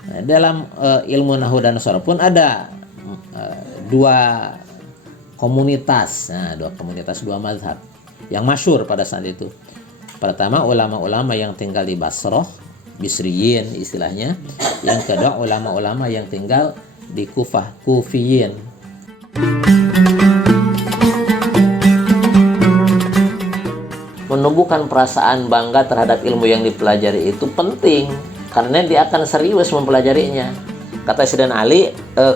Nah, dalam ilmu nahwu dan sharaf pun ada dua komunitas. Nah, dua mazhab yang masyhur pada saat itu. Pertama, ulama-ulama yang tinggal di Basrah, Bisriyin istilahnya. Yang kedua, ulama-ulama yang tinggal di Kufah, Kufiyin. Menumbuhkan perasaan bangga terhadap ilmu yang dipelajari itu penting, karena dia akan serius mempelajarinya. Kata Sayyidina Ali,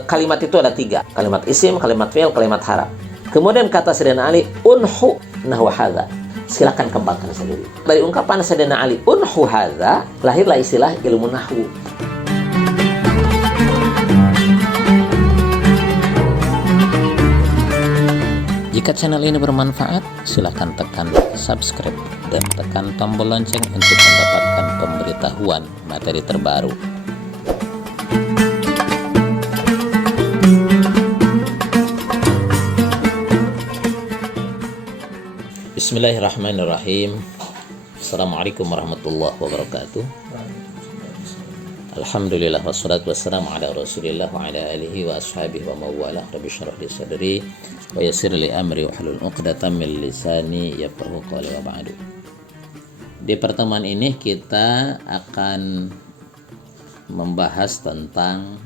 kalimat itu ada 3. Kalimat isim, kalimat fi'il, kalimat harap. Kemudian kata Sayyidina Ali, unhu nahwa hadza. Silakan kembangkan sendiri. Dari ungkapan Sayyidina Ali, unhu hadza, lahirlah istilah ilmu nahwu. Jika channel ini bermanfaat, silakan tekan subscribe dan tekan tombol lonceng untuk mendapatkan pemberitahuan materi terbaru. Bismillahirrahmanirrahim. Assalamualaikum warahmatullahi wabarakatuh. Alhamdulillah wassalatu wassalamu ala Rasulillah wa ala alihi wa ashabihi wa mawalah. Rabbi syrah li sadri wa yassir li amri wa hlul 'uqdatam min lisani yafqahu qawli wa ba'du. Di pertemuan ini kita akan membahas tentang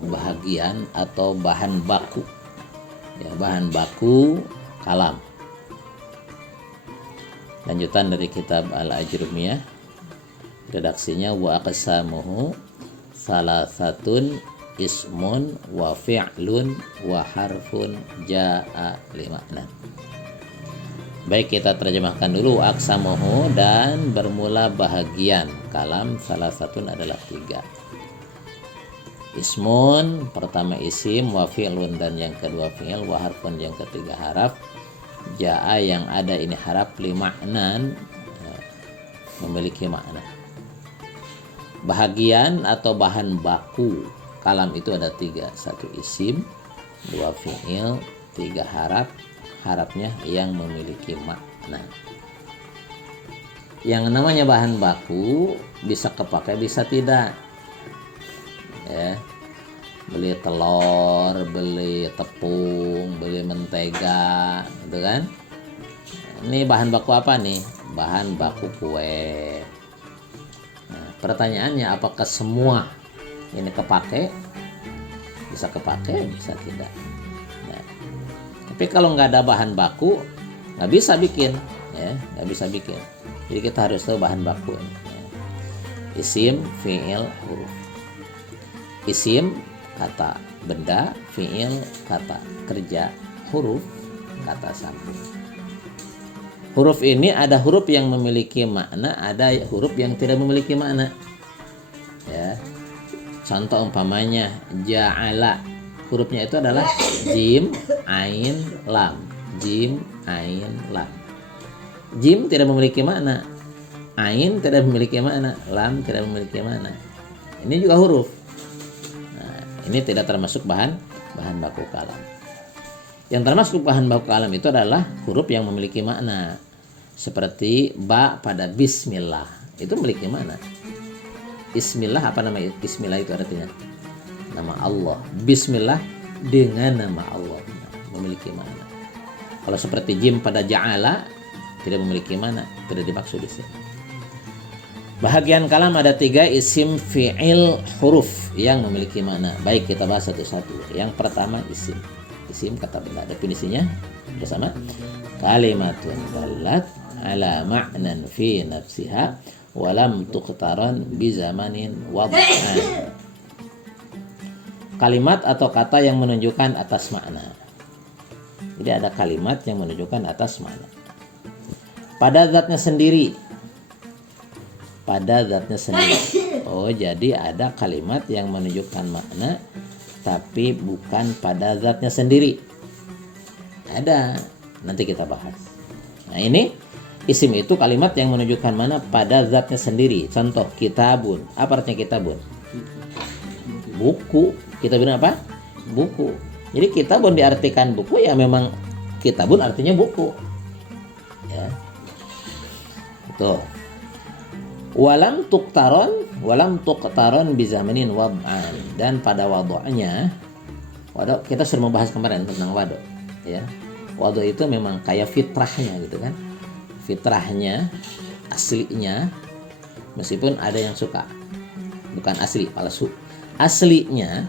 bahagian atau bahan baku. Ya, bahan baku kalam. Lanjutan dari kitab Al-Ajrumiyah, redaksinya wa aqsamuhu salasatun ismun wa fi'lun wa harfun ja'a lima'na. Baik, kita terjemahkan dulu. Aqsamuhu, dan bermula bahagian kalam salasatun adalah 3. Ismun, pertama isim, wa fi'lun, dan yang kedua fi'il, wa harfun, yang ketiga haraf. Ja'a, yang ada ini harap, lima'nan, memiliki makna. Bahagian atau bahan baku kalam itu ada 3. 1 isim, 2 fi'il, 3 harap. Harapnya yang memiliki makna. Yang namanya bahan baku bisa kepakai, bisa tidak. Ya. Beli telur, beli tepung, beli mentega, gitu kan? Ini bahan baku apa nih? Bahan baku kue. Nah, pertanyaannya, apakah semua ini kepake? Bisa kepake, bisa tidak. Nah, tapi kalau nggak ada bahan baku, nggak bisa bikin, ya, nggak bisa bikin. Jadi kita harus tahu bahan baku. Ya. Isim, fi'il, huruf. Isim kata benda, fi'il kata kerja, huruf kata sambung. Huruf ini ada huruf yang memiliki makna, ada huruf yang tidak memiliki makna. Ya. Contoh umpamanya ja'ala, hurufnya itu adalah jim, ain, lam. Jim, ain, lam. Jim tidak memiliki makna, ain tidak memiliki makna, lam tidak memiliki makna. Ini juga huruf. Ini tidak termasuk bahan baku kalam. Yang termasuk bahan baku kalam itu adalah huruf yang memiliki makna. Seperti ba pada bismillah, itu memiliki makna. Bismillah, apa nama bismillah itu artinya? Nama Allah. Bismillah dengan nama Allah, memiliki makna. Kalau seperti jim pada ja'ala, tidak memiliki makna, tidak dimaksud di sini. Bahagian kalam ada 3, isim, fi'il, huruf yang memiliki makna. Baik, kita bahas satu-satu. Yang pertama isim. Isim kata benda. Definisinya bersama. Kalimatun dallat ala ma'nan fi nafsiha walam tuqtaran bi zamanin wad'an. Kalimat atau kata yang menunjukkan atas makna. Jadi ada kalimat yang menunjukkan atas makna. Pada zatnya sendiri. Pada zatnya sendiri. Oh, jadi ada kalimat yang menunjukkan makna tapi bukan pada zatnya sendiri. Ada, nanti kita bahas. Nah, ini isim itu kalimat yang menunjukkan mana pada zatnya sendiri. Contoh kitabun. Apa artinya kitabun? Buku. Kitabun apa? Buku. Jadi kitabun diartikan buku, ya memang kitabun artinya buku. Ya. Tuh. Walam tuktaron, walam tuqtaron bizamanin wad'an, dan pada wad'nya, wad'u kita sudah membahas kemarin tentang wad'u ya. Wad'u itu memang kayak fitrahnya gitu kan, fitrahnya aslinya, meskipun ada yang suka bukan asli, palsu. Aslinya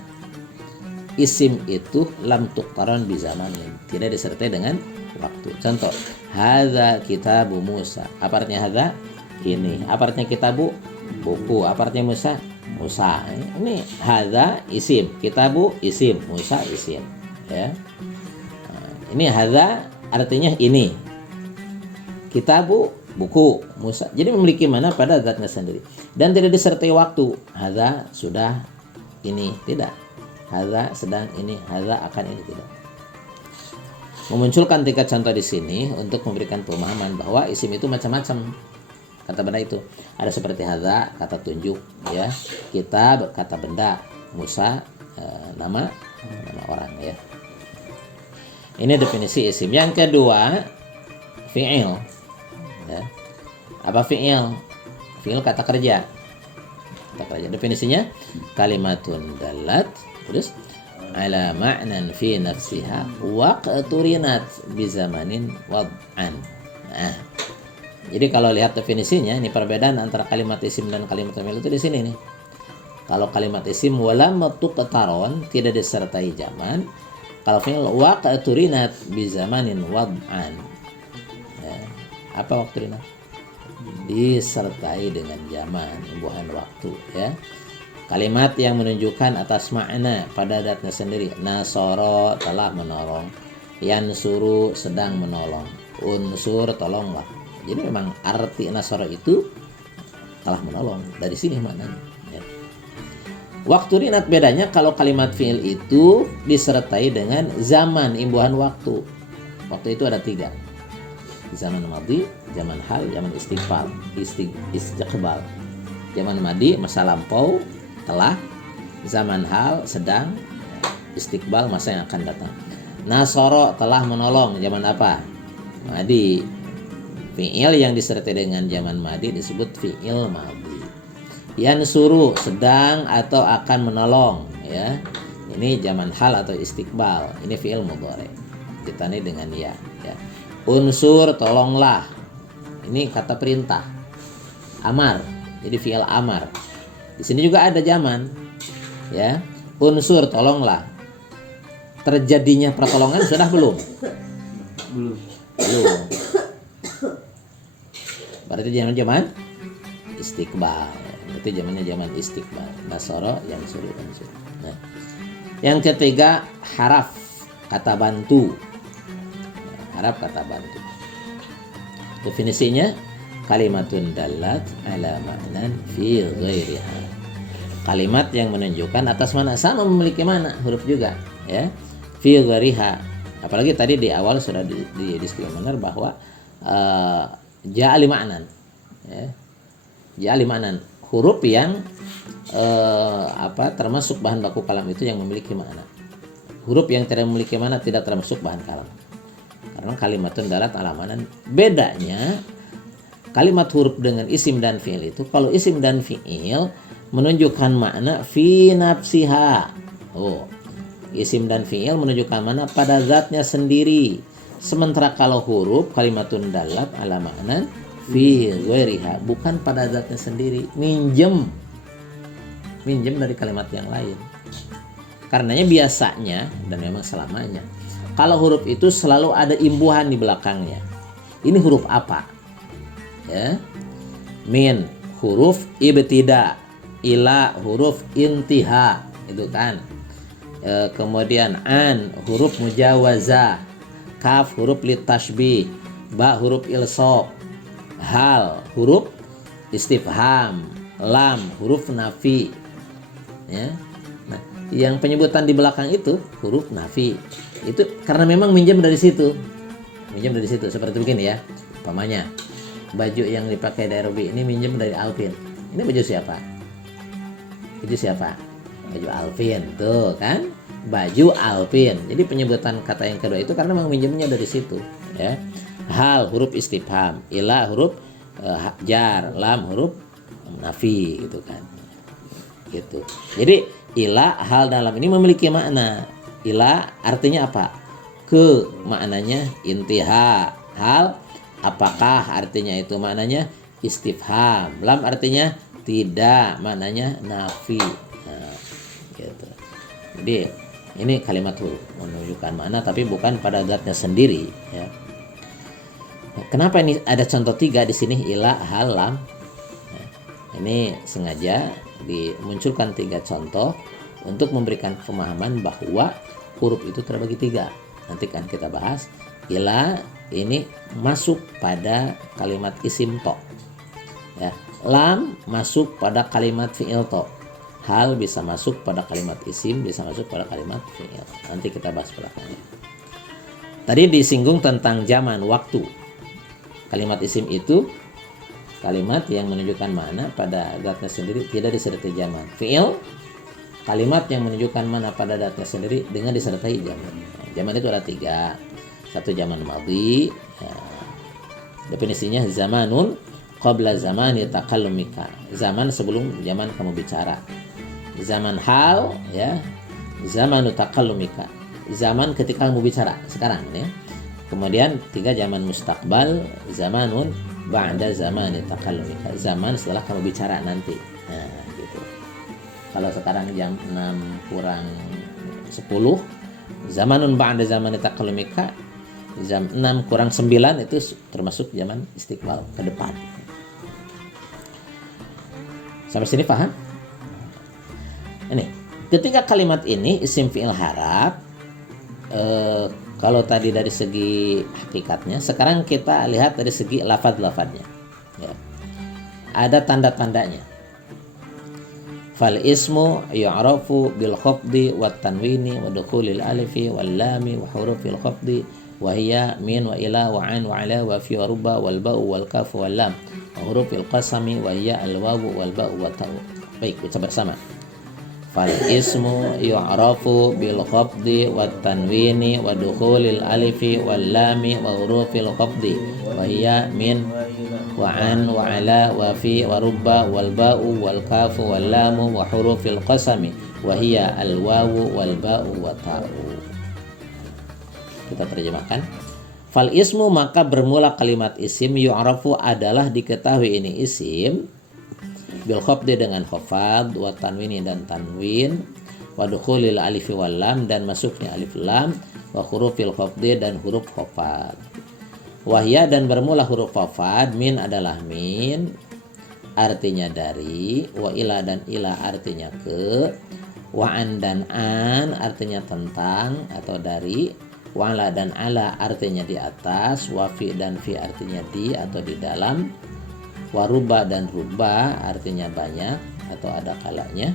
isim itu lam tuqtaron bizamanin, tidak disertai dengan waktu. Contoh, hadza kitabu Musa. Apa artinya hadza? Ini. Apa artinya kitabu? Buku. Apa artinya Musa? Musa. Ini hadza isim, kitabu isim, Musa isim. Ya. Nah, ini hadza artinya ini. Kitabu buku, Musa. Jadi memiliki mana pada zatnya sendiri dan tidak disertai waktu. Hadza sudah ini, tidak. Hadza sedang ini, hadza akan ini, tidak. Memunculkan 3 contoh di sini untuk memberikan pemahaman bahwa isim itu macam-macam. Kata benda itu ada seperti hadza, kata tunjuk ya, kitab, kata benda, Musa nama orang ya. Ini definisi isim. Yang kedua, fi'il ya. Apa fi'il? Fi'il kata kerja. Kata kerja. Definisinya kalimatun dalat terus ala ma'nan fi nafsiha wa qaturinat bi zamanin wad'an. Nah, jadi kalau lihat definisinya, ini perbedaan antara kalimat isim dan kalimat fi'il itu di sini nih. Kalau kalimat isim wala tuqtaron, tidak disertai zaman. Kalau fi'il wa qaturinat bi zamanin wad'an. Ya. Apa wakturinat? Disertai dengan zaman, imbuhan waktu ya. Kalimat yang menunjukkan atas makna pada datnya sendiri. Nasoro telah menolong, yansuru sedang menolong, unsur tolonglah. Jadi memang arti nasoro itu telah menolong, dari sini maknanya ya. Waktu rinat bedanya kalau kalimat fi'il itu disertai dengan zaman, imbuhan waktu. Waktu itu ada 3. Zaman madhi, zaman hal, zaman istiqbal. Istiqbal. Zaman madhi masa lampau, telah, zaman hal sedang, istiqbal masa yang akan datang. Nasoro telah menolong, zaman apa? Madhi. Fi'il yang disertai dengan zaman madhi disebut fi'il madhi. Yansuru sedang atau akan menolong ya. Ini zaman hal atau istiqbal. Ini fi'il mudhari. Ditandai dengan ya. Unsur tolonglah. Ini kata perintah. Amar. Jadi fi'il amar. Di sini juga ada zaman, ya. Unsur tolonglah. Terjadinya pertolongan sudah belum? Belum. Berarti zaman istiqbal. Berarti zamannya zaman istiqbal. Nasoro yang suruh. Nah, yang ketiga haraf kata bantu. Haraf kata bantu. Definisinya kalimatun dalat ala ma'nan fi ghairiha. Kalimat yang menunjukkan atas mana, sama memiliki mana, huruf juga ya. Fi ghairiha. Apalagi tadi di awal sudah di disclaimer bahwa ja'ali ma'nan ya. Ja'ali ma'nan, huruf yang termasuk bahan baku kalam itu yang memiliki makna. Huruf yang tidak memiliki makna tidak termasuk bahan kalam. Karena kalimatun dalat ala ma'nan, bedanya kalimat huruf dengan isim dan fi'il itu, kalau isim dan fi'il menunjukkan makna fi nafsiha. Oh, isim dan fi'il menunjukkan makna pada zatnya sendiri. Sementara kalau huruf kalimatun dalat ala ma'nan fi ghairiha, bukan pada zatnya sendiri, minjem dari kalimat yang lain. Karenanya biasanya dan memang selamanya kalau huruf itu selalu ada imbuhan di belakangnya. Ini huruf apa? Ya. Min huruf ibtida, ila huruf intiha, itu kan. Kemudian an huruf mujawazah, kaf huruf litashbih, ba huruf ilsaq, hal huruf istifham, lam huruf nafi ya. Nah, yang penyebutan di belakang itu huruf nafi. Itu karena memang minjem dari situ. Seperti begini ya. Umpamanya baju yang dipakai dari Robi ini minjem dari Alvin. Ini baju siapa? Baju Alvin, tuh kan? Baju Alvin. Jadi penyebutan kata yang kedua itu karena memang minjemnya dari situ, ya. Hal huruf istifham, ila huruf jar, lam huruf nafi, gitu kan. gitu. Jadi ila hal dalam ini memiliki makna. Ila artinya apa? Ke, maknanya intiha. Hal apakah artinya itu maknanya istifham. Lam artinya tidak, maknanya nafi. Nah, gitu. Jadi ini kalimat hu menunjukkan makna tapi bukan pada zatnya sendiri ya. Kenapa ini ada contoh 3 di sini, ila, hal, lam? Nah, ini sengaja dimunculkan 3 contoh untuk memberikan pemahaman bahwa huruf itu terbagi 3. Nanti kan kita bahas. Ila ini masuk pada kalimat isim to. Ya. Lam masuk pada kalimat fi'il to. Hal bisa masuk pada kalimat isim, bisa masuk pada kalimat fi'il. Nanti kita bahas belakangnya. Tadi disinggung tentang zaman, waktu. Kalimat isim itu kalimat yang menunjukkan makna pada zatnya sendiri, tidak disertai zaman. Fi'il kalimat yang menunjukkan makna pada zatnya sendiri dengan disertai zaman. Zaman itu ada 3. Satu zaman madhi, ya. Definisinya zamanun qabla zamani takallumika. Zaman sebelum zaman kamu bicara. Zaman hal, ya. Zamanu takallumika. Zaman ketika kamu bicara sekarang ya. Kemudian 3 zaman mustaqbal, zamanun ba'da zamani takallumika. Zaman setelah kamu bicara nanti. Nah, gitu. Kalau sekarang jam 6 kurang 10, zamanun ba'da zamani takallumika. Jam 6 kurang 9 itu termasuk zaman istiqbal ke depan. Sampai sini paham? Ini, ketika kalimat ini isim fi'il haraf, kalau tadi dari segi hakikatnya, sekarang kita lihat dari segi lafaz-lafaznya. Ya. Ada tanda-tandanya. Fal ismu yu'rafu bil khafdi wat tanwini wa dukhulil alifi wal lami wa hurufil khafdi wa hiya min wa ila wa an wa ala wa fi wa ruba wal ba'u wal kaf wal lam wa hurufil qasami wa hiya al wawu wal ba'u wa ta'u. Baik, baca bersama. Fal ismu yu'rafu bil khafdi wat tanwini wa dukhulil alifi wal lami wa hurufil khafdi wa hiya min wa an wa ala wa fi wa rubba wal ba'u wal kafu wal lamu wa hurufil qasami wa hiya al wawu wal ba'u wa ta'u. Kita terjemahkan. Fal ismu maka bermula kalimat isim yu'rafu adalah diketahui ini isim bil khafdi dengan khafad wa tanwini dan tanwin wa dukhulil alifi wal lam dan masuknya alif lam wa hurufil khafdi dan huruf khafad. Wahya dan bermula huruf khafad, min adalah min artinya dari, wa ila dan ila artinya ke, wa an dan an artinya tentang atau dari, wa ala dan ala artinya di atas, wa fi dan fi artinya di atau di dalam, waruba dan ruba artinya banyak atau ada kalanya,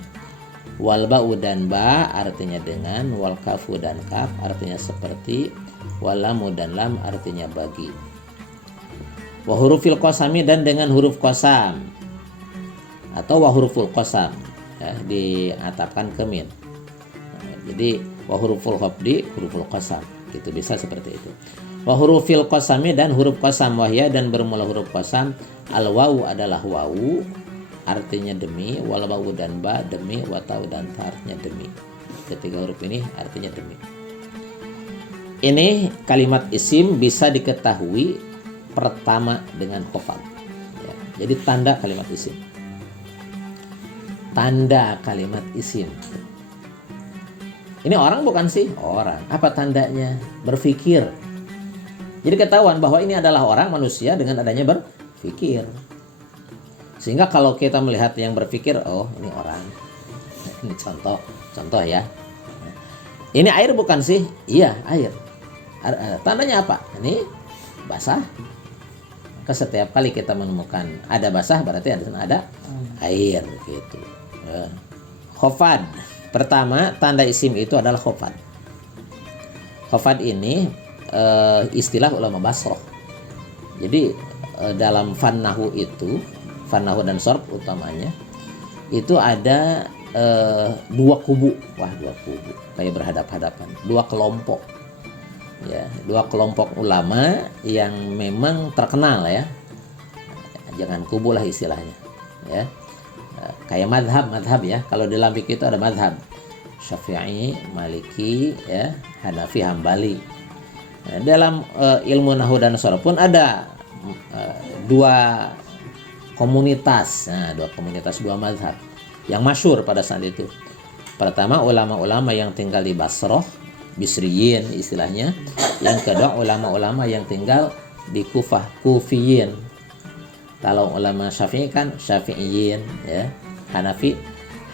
wal ba'u dan ba artinya dengan, wal kafu dan kaf artinya seperti, wal lamu dan lam artinya bagi, wa hurufil qasami dan dengan huruf qasam atau wa huruful qasam ya, diatapkan ke min. Jadi wa huruful khafdi huruful qasam gitu, bisa seperti itu. Wa hurufil qasami dan huruf qasam, wahya dan bermula huruf qasam, al wawu adalah wawu artinya demi, wal wawu dan ba demi, wa ta'u dan ta artinya demi. Ketiga huruf ini artinya demi. Ini kalimat isim bisa diketahui pertama dengan khafad ya. Jadi tanda kalimat isim. Tanda kalimat isim. Ini orang bukan sih? Orang. Apa tandanya? Berpikir. Jadi ketahuan bahwa ini adalah orang manusia dengan adanya berpikir. Sehingga kalau kita melihat yang berpikir, oh ini orang. Ini contoh ya. Ini air bukan sih? Iya, air. Tandanya apa? Ini basah. Setiap kali kita menemukan ada basah berarti ada air gitu. Khafad. Pertama, tanda isim itu adalah khafad. Khafad ini istilah ulama Basrah. Jadi dalam fannahu itu, fannahu dan sorb utamanya itu ada dua kubu, kayak berhadap-hadapan, dua kelompok ya, dua kelompok ulama yang memang terkenal ya, jangan kubu lah istilahnya ya, kayak madhab ya. Kalau di dalam fikih itu ada madhab Syafi'i, Maliki, ya, Hanafi, Hambali. Nah, dalam ilmu nahwu dan sharaf pun ada dua komunitas, dua mazhab yang masyhur pada saat itu. Pertama, ulama-ulama yang tinggal di Basrah, Bisriyin istilahnya. Yang kedua, ulama-ulama yang tinggal di Kufah, Kufiyin. Kalau ulama Syafi'i kan Syafi'iyin, ya. Hanafi,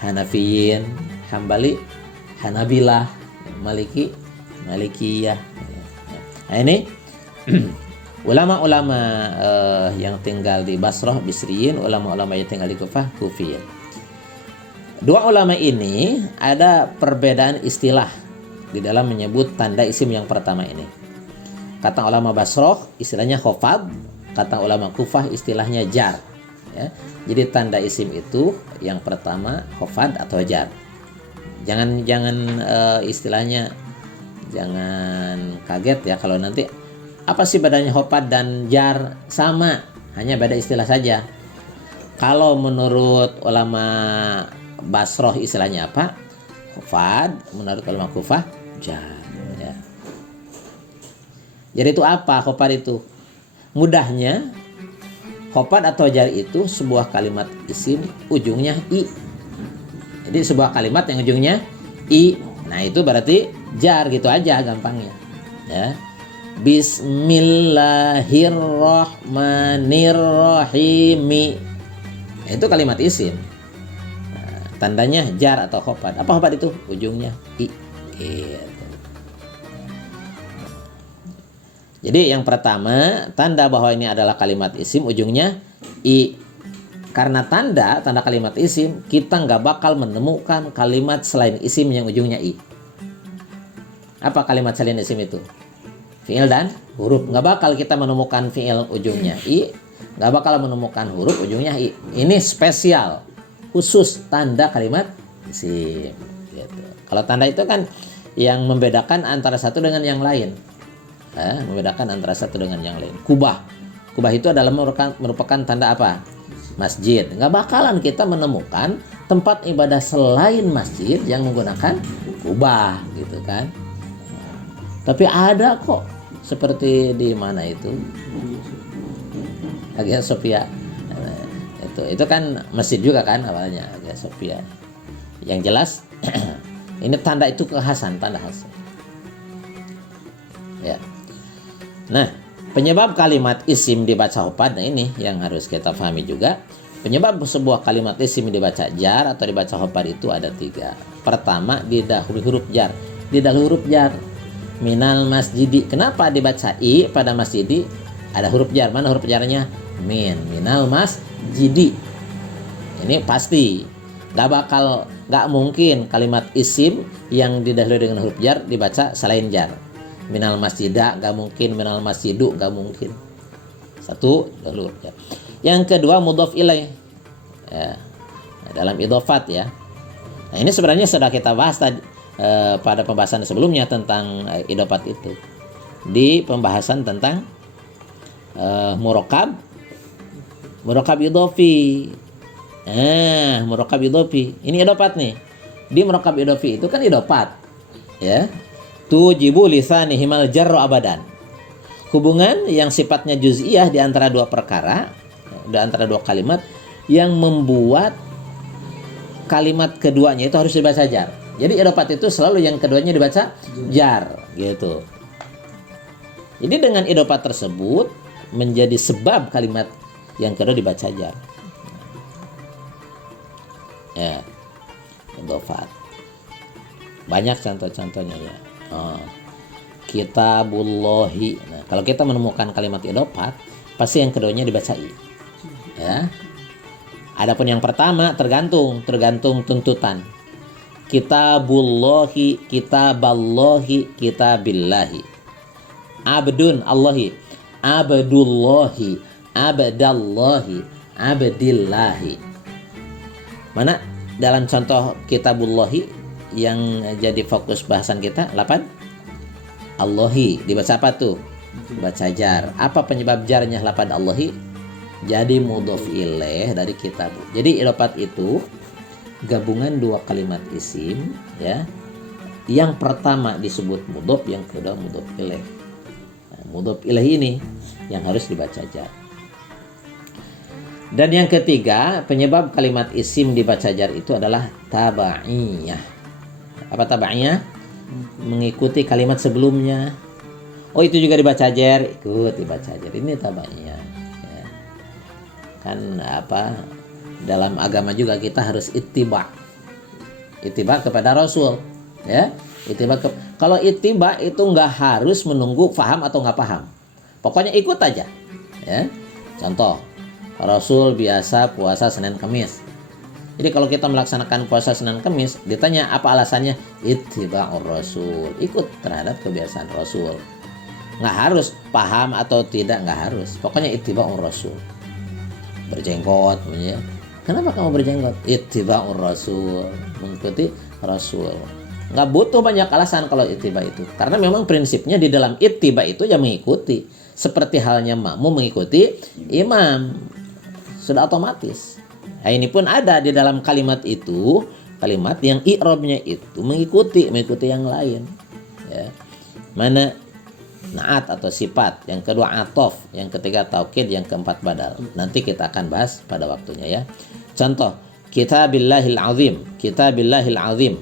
Hanafiyin, Hambali, Hanabilah, Maliki, Malikiyah. Nah, ini ulama-ulama yang tinggal di Basrah, Bisriyin, ulama-ulama yang tinggal di Kufah, Kufiyin. Dua ulama ini ada perbedaan istilah di dalam menyebut tanda isim yang pertama ini. Kata ulama Basrah istilahnya khofad, kata ulama Kufah istilahnya jar. Ya. Jadi tanda isim itu yang pertama khofad atau jar. Jangan istilahnya jangan kaget ya kalau nanti apa sih bedanya khofad dan jar? Sama, hanya beda istilah saja. Kalau menurut ulama Basrah istilahnya apa? Khofad, menurut ulama Kufah jar. Ya. Jadi itu apa khofad itu? Mudahnya khofad atau jar itu sebuah kalimat isim ujungnya i. Jadi sebuah kalimat yang ujungnya i. Nah itu berarti jar gitu aja gampangnya. Ya. Bismillahirrahmanirrahim. Itu kalimat isim. Nah, tandanya jar atau khofad. Apa khofad itu? Ujungnya i. Gitu. Jadi yang pertama, tanda bahwa ini adalah kalimat isim ujungnya i. Karena tanda kalimat isim, kita nggak bakal menemukan kalimat selain isim yang ujungnya i. Apa kalimat selain isim itu? Fi'il dan huruf. Nggak bakal kita menemukan fi'il ujungnya i, nggak bakal menemukan huruf ujungnya i. Ini spesial, khusus tanda kalimat isim. Gitu. Kalau tanda itu kan yang membedakan antara satu dengan yang lain. Membedakan antara satu dengan yang lain. Kubah itu adalah merupakan tanda apa? Masjid. Nggak bakalan kita menemukan tempat ibadah selain masjid yang menggunakan kubah gitu kan. Tapi ada kok, seperti di mana itu? Hagia Sophia. Itu kan masjid juga kan awalnya, Hagia Sophia. Yang jelas ini tanda itu kekhasan, tanda khas. Ya. Nah, penyebab kalimat isim dibaca khofad, nah ini yang harus kita pahami juga. Penyebab sebuah kalimat isim dibaca jar atau dibaca khofad itu ada 3. Pertama, didahului huruf jar. Didahului huruf jar. Minal masjidi. Kenapa dibaca i pada masjidi? Ada huruf jar. Mana huruf jarnya? Minal masjidi. Ini pasti. Gak mungkin kalimat isim yang didahului dengan huruf jar dibaca selain jar. Minal masjidah gak mungkin, minal masjidu gak mungkin. Satu dahulu ya. Yang kedua mudhof ilaih ya, dalam idhofat ya. Nah ini sebenarnya sudah kita bahas tadi pada pembahasan sebelumnya tentang idhofat itu. Di pembahasan tentang murokab idhofi. Murokab idhofi. Ini idhofat nih. Di murokab idhofi itu kan idhofat ya. Tujibu lisanihimal jarru abadan. Hubungan yang sifatnya juz'iyah di antara dua perkara, di antara dua kalimat yang membuat kalimat keduanya itu harus dibaca jar. Jadi idhofat itu selalu yang keduanya dibaca jar gitu. Jadi dengan idhofat tersebut menjadi sebab kalimat yang kedua dibaca jar. Ya. Idhofat. Banyak contoh-contohnya ya. Kitabullahi. Nah, kalau kita menemukan kalimat idhofat, pasti yang keduanya dibaca i. Ya. Adapun yang pertama tergantung tuntutan. Kitabullahi, kitaballahi, kitabillahi. Abdun Allahi, abdullahi, abdallahi, abdillahi. Mana dalam contoh kitabullahi yang jadi fokus bahasan kita, lapan Allahi dibaca apa tuh? Baca jar. Apa penyebab jarnya lapan Allahi? jadi mudhof ilaih dari kitabu. Jadi idafat itu gabungan dua kalimat isim, ya. Yang pertama disebut mudhof, yang kedua mudhof ilaih. Nah, mudhof ilaih ini yang harus dibaca jar. Dan yang ketiga, penyebab kalimat isim dibaca jar itu adalah tabaiyah. Apa tabaiyah? Mengikuti kalimat sebelumnya. Oh, itu juga dibaca jar, ikut dibaca jar. Ini tabaiyah. Ya. Kan apa? Dalam agama juga kita harus ittiba. Ittiba kepada Rasul, ya. Kalau ittiba itu nggak harus menunggu paham atau nggak paham. Pokoknya ikut aja, ya. Contoh, Rasul biasa puasa Senin Kamis. Jadi kalau kita melaksanakan puasa Senin Kamis, ditanya apa alasannya? Ittiba'ur Rasul, ikut terhadap kebiasaan Rasul. Nggak harus paham atau tidak, nggak harus. Pokoknya ittiba'ur Rasul. Berjenggot, ya. Kenapa kamu berjenggot? Ittiba'ur Rasul, mengikuti Rasul. Nggak butuh banyak alasan kalau ittiba itu. Karena memang prinsipnya di dalam ittiba itu ya mengikuti. Seperti halnya makmum mengikuti imam. Sudah otomatis. Nah, ini pun ada di dalam kalimat itu, kalimat yang i'rabnya itu mengikuti yang lain. Ya. Mana naat atau sifat, yang kedua atof, yang ketiga taukid, yang keempat badal. Nanti kita akan bahas pada waktunya, ya. Contoh, kitabillahil azim, kitabillahil azim.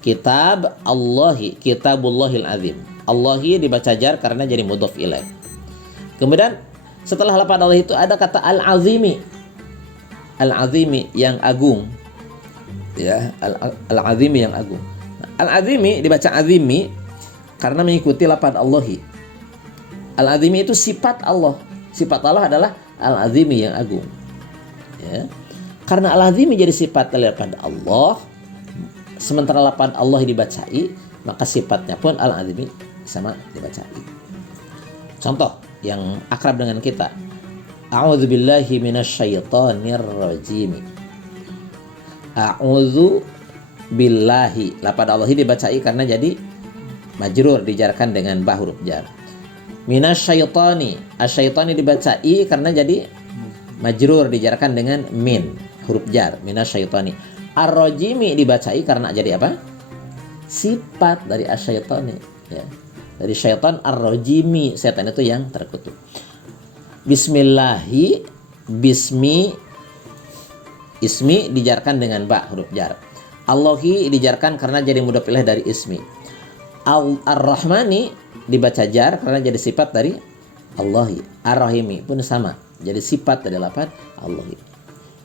Kitab Allahi, kitabullahil azim. Allahi dibaca jar karena jadi mudhof ilaih. Kemudian setelah lafaz Allah itu ada kata al-azimi. Al-azimi yang agung. Ya, al-azimi yang agung. Al-azimi dibaca azimi karena mengikuti lafaz Allahi. Al-azimi itu sifat Allah. Sifat Allah adalah al-azimi yang agung. Ya. Karena al-azimi jadi sifat daripada Allah, sementara lafaz Allah dibacai, maka sifatnya pun al-azimi sama dibacai. Contoh yang akrab dengan kita, a'udzubillahi minasyaitonir rajim. A'udzu billahi, lafaz Allah dibacai karena jadi majrur, dijarkan dengan ba huruf jar. Minasyaitoni, asyaitoni dibacai karena jadi majrur, dijarkan dengan min huruf jar, minasyaitoni. Ar-rajimi dibacai karena jadi apa? Sifat dari asyaitoni, ya. Dari syaitan ar-rajimi, setan itu yang terkutuk. Bismillahi, bismi, ismi dijarkan dengan ba huruf jar. Allahi dijarkan karena jadi mudhof ilaih dari ismi. Ar-rahmani dibaca jar karena jadi sifat dari Allahi. Ar-rahimi pun sama, jadi sifat dari lafaz Allahi.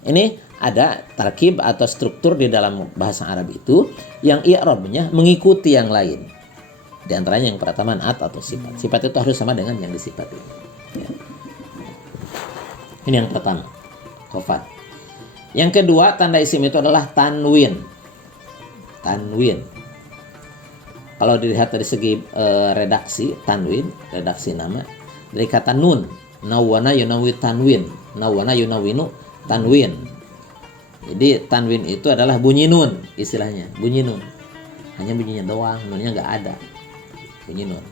Ini ada tarkib atau struktur di dalam bahasa Arab itu yang i'rabnya mengikuti yang lain. Di antaranya yang pertama naat atau sifat. Sifat itu harus sama dengan yang disifati. Ya. Ini yang pertama, qafat. Yang kedua, tanda isim itu adalah tanwin. Tanwin. Kalau dilihat dari segi redaksi, tanwin, redaksi nama, dari kata nun, nawana yunawi tanwin, nawana yunawinu tanwin. Jadi tanwin itu adalah bunyi nun, istilahnya, bunyi nun. Hanya bunyinya doang, nunnya nggak ada. Bunyi nun.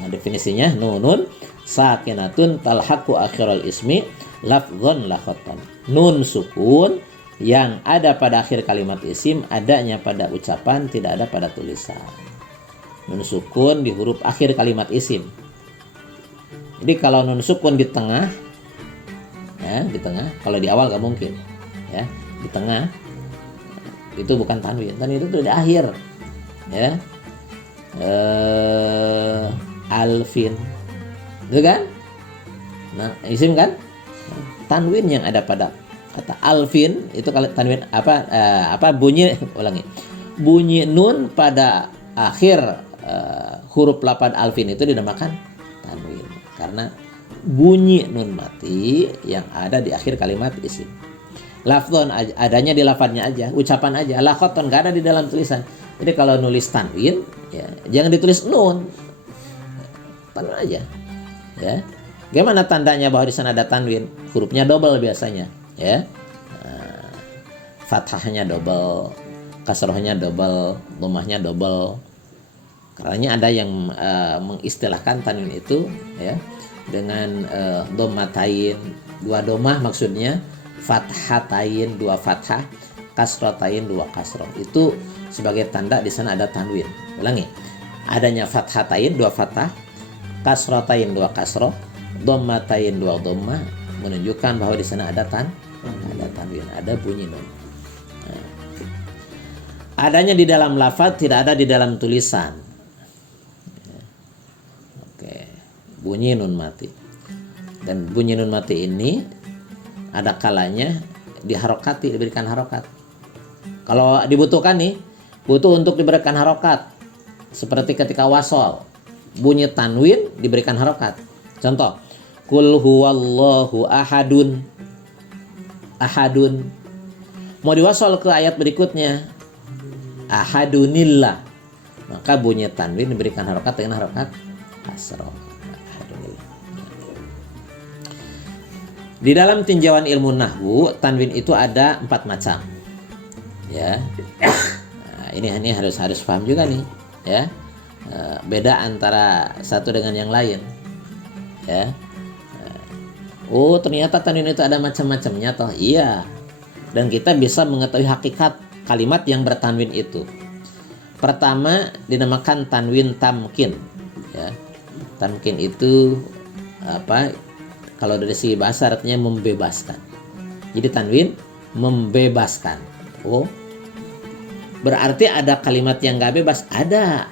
Nah, definisinya nunun sakinatun talhaqu akhiral ismi lafdhon la khattan. Nun sukun yang ada pada akhir kalimat isim, adanya pada ucapan, tidak ada pada tulisan. Nun sukun di huruf akhir kalimat isim. Jadi kalau nun sukun di tengah, ya, di tengah, kalau di awal gak mungkin, ya, di tengah itu bukan tanwin. Tanwin itu di akhir, ya. Alfin, itu kan? Nah, isim kan? Tanwin yang ada pada kata alfin itu kalau tanwin apa bunyi ulangi. Bunyi nun pada akhir huruf lafaz alfin itu dinamakan tanwin karena bunyi nun mati yang ada di akhir kalimat isim. Lafdhon adanya di lafadznya aja, ucapan aja. La khatton enggak ada di dalam tulisan. Jadi kalau nulis tanwin, ya, jangan ditulis nun. Tanwin aja. Ya. Gimana tandanya bahwa di sana ada tanwin? Hurufnya double biasanya, ya. Fathahnya double, kasrohnya double, dhammahnya double. Karena ada yang mengistilahkan tanwin itu, ya, dengan dhammatain, 2 dhammah maksudnya, fathatain, 2 fathah, kasratain, 2 kasroh. Itu sebagai tanda di sana ada tanwin. Ulangi. Adanya fathatain, 2 fathah, kasratain, 2 kasroh, dhammatain, 2 dhammah, menunjukkan bahwa di sana ada tanwin, ada bunyi nun. Nah, adanya di dalam lafaz, tidak ada di dalam tulisan. Oke, bunyi nun mati. Dan bunyi nun mati ini ada kalanya diharokati, diberikan harokat. Kalau dibutuhkan nih, butuh untuk diberikan harokat, seperti ketika wasol, bunyi tanwin diberikan harokat. Contoh, kul huwallahu ahadun. Ahadun. Mau diwasol ke ayat berikutnya, ahadunillah, maka bunyi tanwin diberikan harokat dengan harokat kasroh. Ahadunillah. Di dalam tinjauan ilmu nahwu, tanwin itu ada 4 macam. Ya. Nah, ini harus paham juga nih, ya. Beda antara satu dengan yang lain. Ya. Oh, ternyata tanwin itu ada macam-macamnya toh. Iya. Dan kita bisa mengetahui hakikat kalimat yang bertanwin itu. Pertama dinamakan tanwin tamkin. Ya. Tamkin itu apa? Kalau dari segi bahasa artinya membebaskan. Jadi tanwin membebaskan. Oh. Berarti ada kalimat yang enggak bebas? Ada.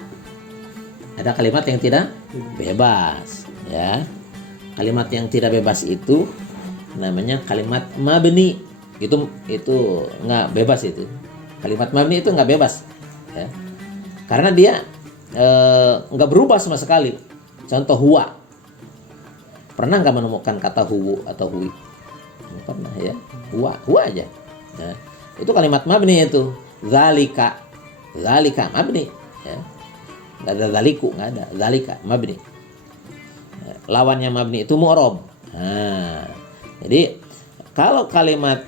Ada kalimat yang tidak bebas, ya. Kalimat yang tidak bebas itu namanya kalimat mabni. Itu nggak bebas itu. Kalimat mabni itu nggak bebas, ya. Karena dia nggak berubah sama sekali. Contoh huwa. Pernah nggak menemukan kata huwu atau hui? Pernah, ya. Huwa aja. Nah, itu kalimat mabni itu. Zalika mabni, ya. Nggak ada zaliku, nggak ada. Zalika mabni. Lawannya mabni itu mu'rob. Nah, jadi kalau kalimat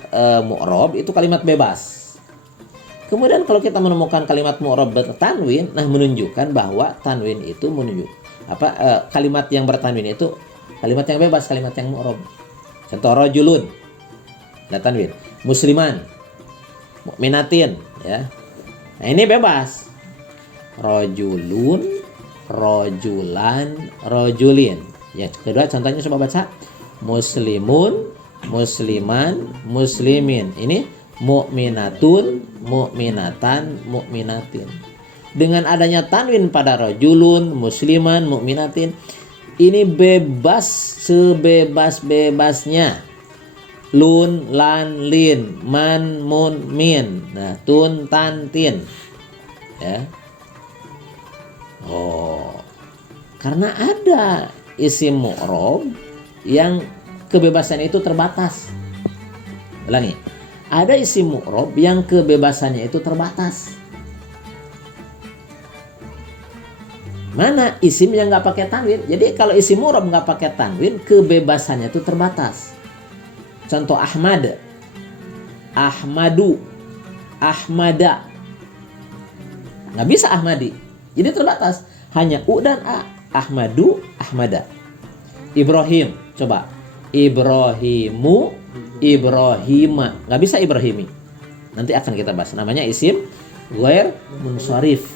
mu'rob itu kalimat bebas. Kemudian kalau kita menemukan kalimat mu'rob bertanwin, nah menunjukkan bahwa tanwin itu kalimat yang bertanwin itu kalimat yang bebas, kalimat yang mu'rob. Contoh rajulun, ada tanwin. Musliman, mu'minatin, ya. Nah ini bebas. Rajulun, rajulan, rajulin. Ya, kedua contohnya coba baca. Muslimun, musliman, muslimin. Ini mu'minatun, mu'minatan, mu'minatin. Dengan adanya tanwin pada rajulun, musliman, mu'minatin, ini bebas sebebas-bebasnya. Lun, lan, lin, man, mun, min. Nah, tun, tan, tin. Ya. Oh. Karena ada isim mu'rob yang kebebasan itu terbatas. Ulangi. Ada isim mu'rob yang kebebasannya itu terbatas. Mana isim yang nggak pakai tanwin? Jadi kalau isim mu'rob nggak pakai tanwin, kebebasannya itu terbatas. Contoh Ahmad, Ahmadu, Ahmada. Nggak bisa Ahmadi. Jadi terbatas. Hanya U dan A. Ahmadu, Ahmada. Ibrahim, coba. Ibrahimu, Ibrahima. Nggak bisa Ibrahimi. Nanti akan kita bahas. Namanya isim ghair munsharif.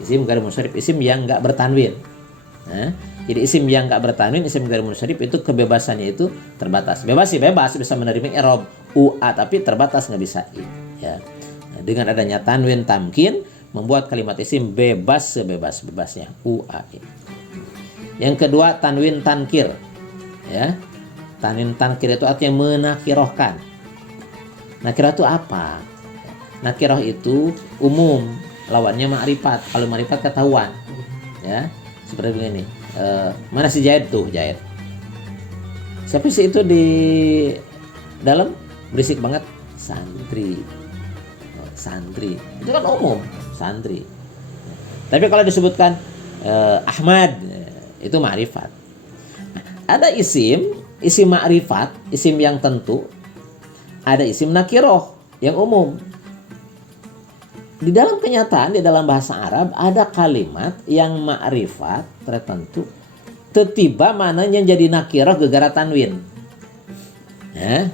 Isim ghair munsharif, isim yang nggak bertanwin. Nah, jadi isim yang nggak bertanwin, isim ghair munsharif itu kebebasannya itu terbatas. Bebas sih bebas, bisa menerima i'rab UA, tapi terbatas nggak bisa I. Ya. Nah, dengan adanya tanwin tamkin membuat kalimat isim bebas sebebas-bebasnya UAI. Yang kedua tanwin tankir, ya. Tanwin tankir itu artinya menakirohkan. Nakirah itu apa? Nakirah itu umum, lawannya ma'rifat. Kalau ma'rifat ketahuan, ya. Seperti begini. Mana si Jahid tuh, Jahid? Siapa sih itu di dalam berisik banget? Santri. Santri. Itu kan umum. Santri. Tapi kalau disebutkan Ahmad, itu ma'rifat. Ada isim ma'rifat, isim yang tentu. Ada isim nakiroh yang umum. Di dalam kenyataan, di dalam bahasa Arab ada kalimat yang ma'rifat tertentu, Tetiba mananya jadi nakirah gegara tanwin. Ya.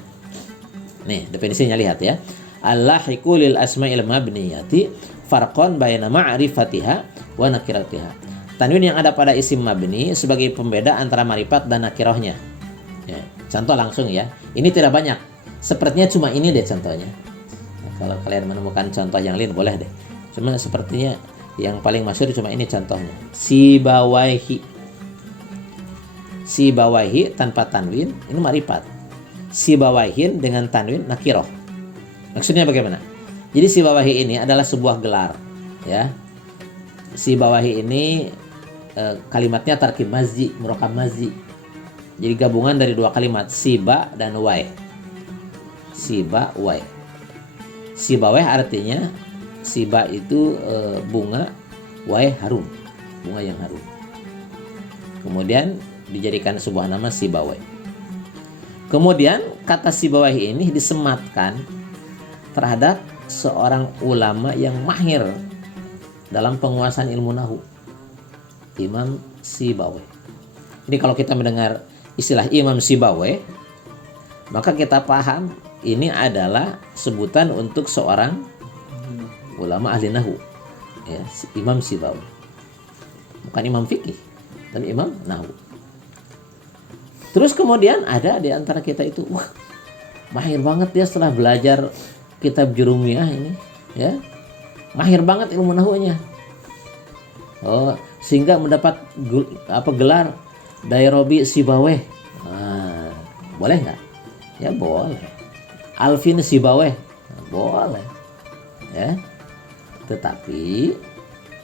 Nih definisinya lihat ya. Al-lahiqu lil asma'il mabniyati farqan baina ma'rifatiha wa nakiratiha. Tanwin yang ada pada isim mabni sebagai pembeda antara ma'rifat dan nakirahnya. Ya, contoh langsung ya. Ini tidak banyak. Sepertinya cuma ini deh contohnya. Nah, kalau kalian menemukan contoh yang lain boleh deh. Cuma sepertinya yang paling masyhur cuma ini contohnya. Si bawaihi tanpa tanwin ini ma'rifat. Si bawaihin dengan tanwin nakiroh. Maksudnya bagaimana? Jadi si bawahi ini adalah sebuah gelar, ya. Si bawahi ini kalimatnya tarkib mazji, murakab mazji. Jadi gabungan dari dua kalimat, siba dan wai. Siba wai. Siba wai artinya siba itu bunga, wai harum, bunga yang harum. Kemudian dijadikan sebuah nama Sibawai. Kemudian kata Sibawai ini disematkan terhadap seorang ulama yang mahir dalam penguasaan ilmu nahu, Imam Sibawai. Jadi kalau kita mendengar istilah Imam Sibawai, maka kita paham ini adalah sebutan untuk seorang ulama ahli nahu, ya, Imam Sibawai. Bukan imam fikih, tapi imam nahu. Terus kemudian ada di antara kita itu, wah, mahir banget dia setelah belajar kitab Jurumiyah ini, ya. Mahir banget ilmu nahunya. Oh, sehingga mendapat gelar Dairobi Sibaweh. Nah, boleh nggak? Ya boleh. Alvin Sibaweh, boleh. Ya. Tetapi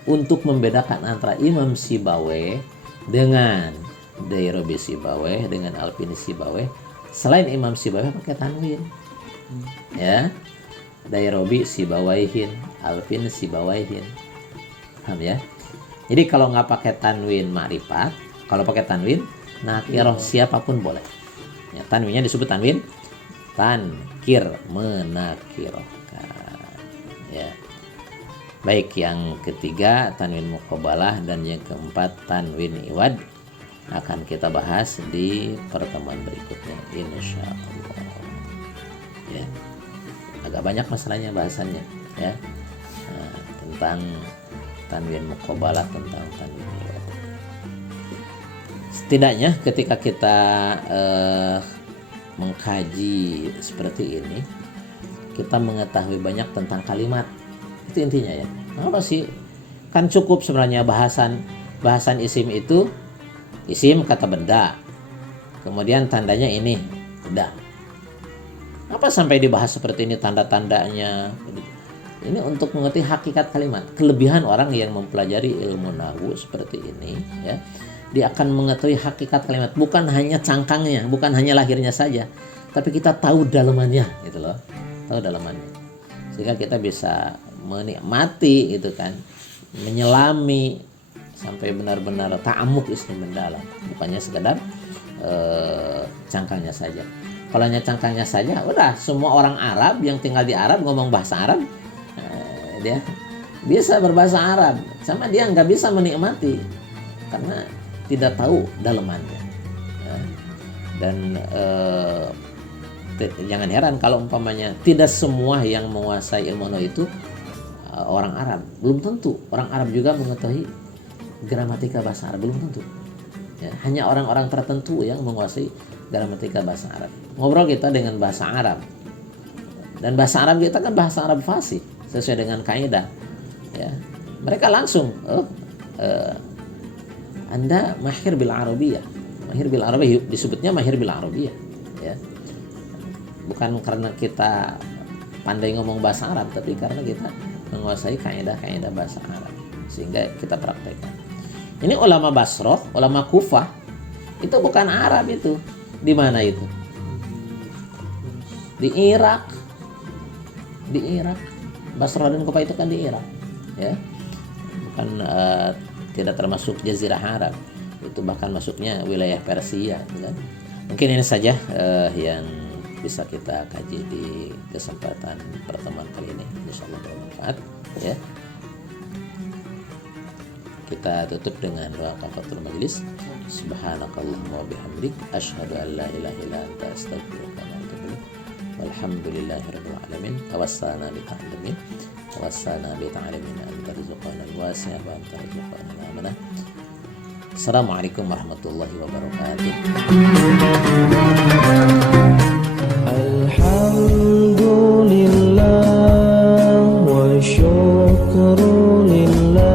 untuk membedakan antara Imam Sibaweh dengan Dairobi Sibaweh dengan Alvin Sibaweh, selain Imam Sibaweh pakai tanwin. Ya. Dairobi Sibawahin, Alvin Sibawahin. Paham ya? Jadi kalau nggak pakai tanwin ma'rifat, kalau pakai tanwin nakirah siapapun boleh. Ya, tanwinnya disebut tanwin tankir, menakirahkan. Ya. Baik, yang ketiga tanwin muqabalah dan yang keempat tanwin iwad akan kita bahas di pertemuan berikutnya insyaallah. Ya. Agak banyak masalahnya bahasannya, ya. Nah, tentang tanwin muqabalah, tentang tanwin iwad. Setidaknya ketika kita mengkaji seperti ini, kita mengetahui banyak tentang kalimat. Itu intinya ya. Apa sih? Kan cukup sebenarnya bahasan isim itu, isim kata benda. Kemudian tandanya ini, udah. Apa sampai dibahas seperti ini tanda-tandanya? Ini untuk mengerti hakikat kalimat. Kelebihan orang yang mempelajari ilmu nahwu seperti ini, ya. Dia akan mengetahui hakikat kalimat, bukan hanya cangkangnya, bukan hanya lahirnya saja, tapi kita tahu dalamannya, gitu loh. Tahu dalamannya. Sehingga kita bisa menikmati gitu kan, menyelami sampai benar-benar ta'amuk isni mendalam, bukannya sekedar cangkangnya saja. Kalau hanya cangkangnya saja, udah semua orang Arab yang tinggal di Arab ngomong bahasa Arab, dia bisa berbahasa Arab, sama dia nggak bisa menikmati karena tidak tahu dalamannya. Dan jangan heran kalau umpamanya tidak semua yang menguasai ilmu nahwu itu orang Arab. Belum tentu orang Arab juga mengetahui gramatika bahasa Arab, belum tentu. Ya, hanya orang-orang tertentu yang menguasai gramatika bahasa Arab. Ngobrol kita dengan bahasa Arab, dan bahasa Arab kita kan bahasa Arab fasih sesuai dengan kaidah. Ya, mereka langsung, Anda mahir bil Arabiyah. Mahir bil Arabiyah disebutnya mahir bil Arabiyah. Ya. Bukan karena kita pandai ngomong bahasa Arab, tapi karena kita menguasai kaidah-kaidah bahasa Arab sehingga kita praktekkan. Ini ulama Basrah, ulama Kufah itu bukan Arab itu. Di mana itu? Di Irak. Di Irak. Basrah dan Kufah itu kan di Irak, ya. Bukan tidak termasuk Jazirah Arab. Itu bahkan masuknya wilayah Persia, kan? Mungkin ini saja yang bisa kita kaji di kesempatan pertemuan kali ini. Insyaallah bermanfaat, ya. Kita tutup dengan doa kafaratul majelis. Subhanakallahumma wa bihamdik asyhadu an la ilaha illa anta astaghfiruka wa atubu ilaik. Walhamdulillahirabbil alamin. Tawassalna bi ta'lamin. Tawassalna bi ta'lamin anta rizqana al-wasi' wa anta rizqana al-amanah. Assalamualaikum warahmatullahi wabarakatuh. Alhamdulillah wa syukrulillah.